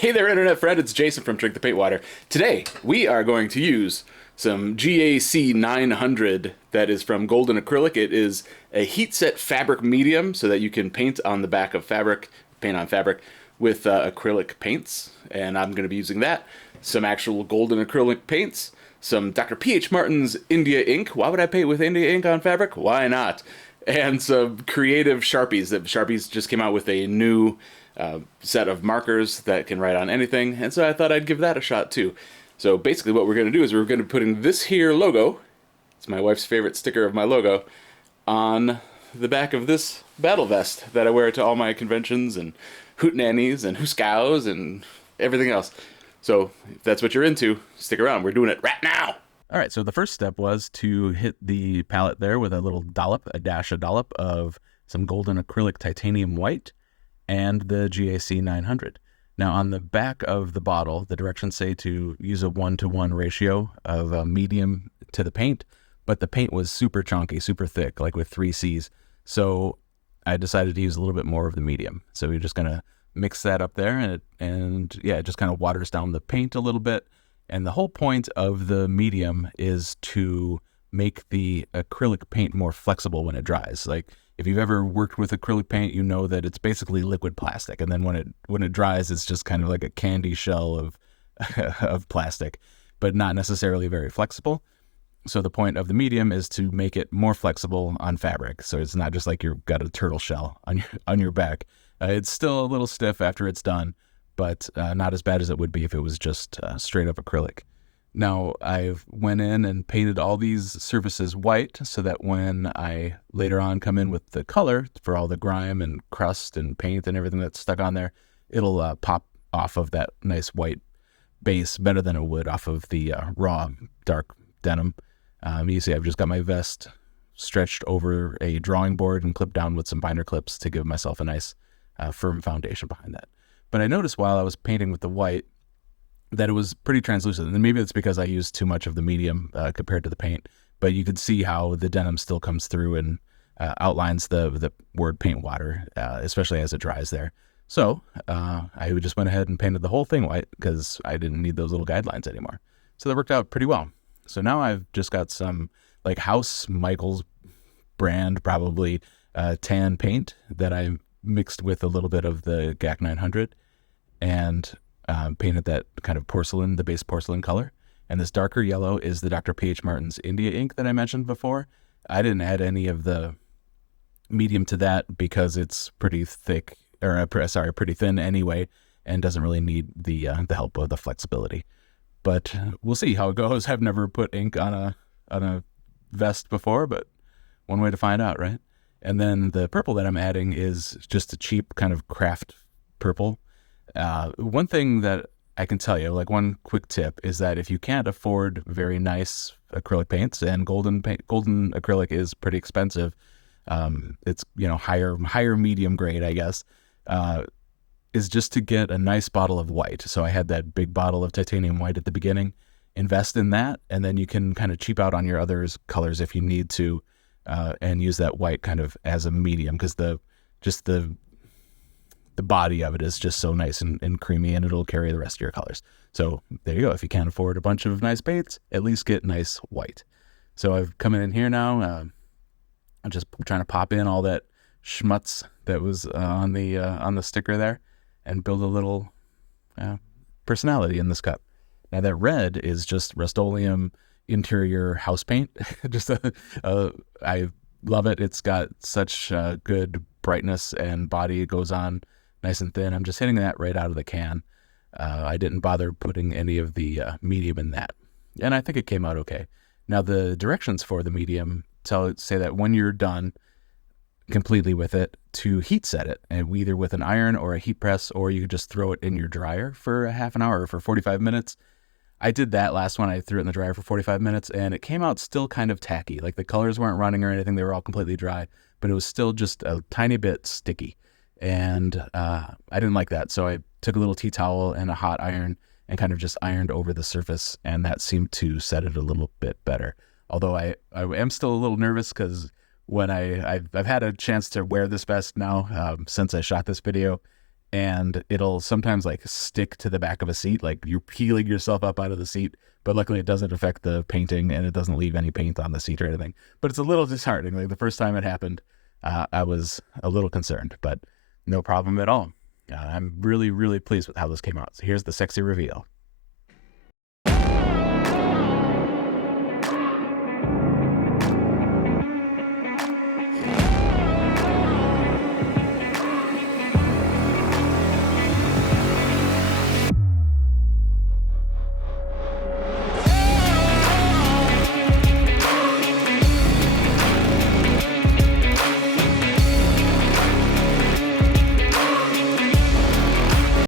Hey there, internet friend. It's Jason from Drink the Paint Water. Today, we are going to use some GAC 900 that is from Golden Acrylic. It is a heat set fabric medium so that you can paint on the back of fabric, paint on fabric with acrylic paints. And I'm going to be using that. Some actual golden acrylic paints, some Dr. P.H. Martin's India ink. Why would I paint with India ink on fabric? Why not? And some creative Sharpies. Sharpies just came out with a new set of markers that can write on anything, and so I thought I'd give that a shot too. So basically what we're going to do is we're going to be putting this here logo, it's my wife's favorite sticker of my logo, on the back of this battle vest that I wear to all my conventions and hootenannies and hooskows and everything else. So if that's what you're into, stick around. We're doing it right now. All right, so the first step was to hit the palette there with a little dollop, a dollop of some golden acrylic titanium white and the GAC 900. Now on the back of the bottle, the directions say to use a 1-to-1 ratio of a medium to the paint, but the paint was super chunky, super thick, like with 3 C's. So I decided to use a little bit more of the medium. So we're just gonna mix that up there, and yeah, it just kind of waters down the paint a little bit. And the whole point of the medium is to make the acrylic paint more flexible when it dries. Like if you've ever worked with acrylic paint, you know that it's basically liquid plastic. And then when it dries, it's just kind of like a candy shell of, of plastic, but not necessarily very flexible. So the point of the medium is to make it more flexible on fabric. So it's not just like you've got a turtle shell on your back. It's still a little stiff after it's done, but not as bad as it would be if it was just straight up acrylic. Now I went in and painted all these surfaces white so that when I later on come in with the color for all the grime and crust and paint and everything that's stuck on there, it'll pop off of that nice white base better than it would off of the raw dark denim. You see I've just got my vest stretched over a drawing board and clipped down with some binder clips to give myself a nice firm foundation behind that. But I noticed while I was painting with the white that it was pretty translucent. And maybe it's because I used too much of the medium compared to the paint, but you could see how the denim still comes through and outlines the word paint water, especially as it dries there. So I just went ahead and painted the whole thing white because I didn't need those little guidelines anymore. So that worked out pretty well. So now I've just got some like House Michaels brand, probably tan paint that I mixed with a little bit of the GAC 900 and painted that kind of porcelain, the base porcelain color. And this darker yellow is the Dr. P.H. Martin's India ink that I mentioned before. I didn't add any of the medium to that because it's pretty thick, or pretty thin anyway, and doesn't really need the help of the flexibility. But we'll see how it goes. I've never put ink on a vest before, but one way to find out, right? And then the purple that I'm adding is just a cheap kind of craft purple. One thing that I can tell you, like one quick tip, is that if you can't afford very nice acrylic paints, and golden acrylic is pretty expensive, it's higher medium grade, I guess, is just to get a nice bottle of white. So I had that big bottle of titanium white at the beginning. Invest in that, and then you can kind of cheap out on your other colors if you need to, and use that white kind of as a medium, because the body of it is just so nice and creamy, and it'll carry the rest of your colors. So there you go. If you can't afford a bunch of nice paints, at least get nice white. So I've come in here now. I'm just trying to pop in all that schmutz that was on the sticker there, and build a little personality in this cup. Now that red is just Rust-Oleum interior house paint. I love it. It's got such good brightness and body. It goes on nice and thin. I'm just hitting that right out of the can. I didn't bother putting any of the medium in that, and I think it came out okay. Now the directions for the medium say that when you're done completely with it, to heat set it, and either with an iron or a heat press, or you could just throw it in your dryer for a half an hour or for 45 minutes. I did that last one. I threw it in the dryer for 45 minutes, and it came out still kind of tacky. Like the colors weren't running or anything. They were all completely dry, but it was still just a tiny bit sticky. And I didn't like that. So I took a little tea towel and a hot iron and kind of just ironed over the surface, and that seemed to set it a little bit better. Although I am still a little nervous because when I've had a chance to wear this vest now since I shot this video, and it'll sometimes like stick to the back of a seat, like you're peeling yourself up out of the seat. But luckily, it doesn't affect the painting, and it doesn't leave any paint on the seat or anything. But it's a little disheartening. Like the first time it happened, I was a little concerned, but no problem at all. I'm really, really pleased with how this came out. So here's the sexy reveal.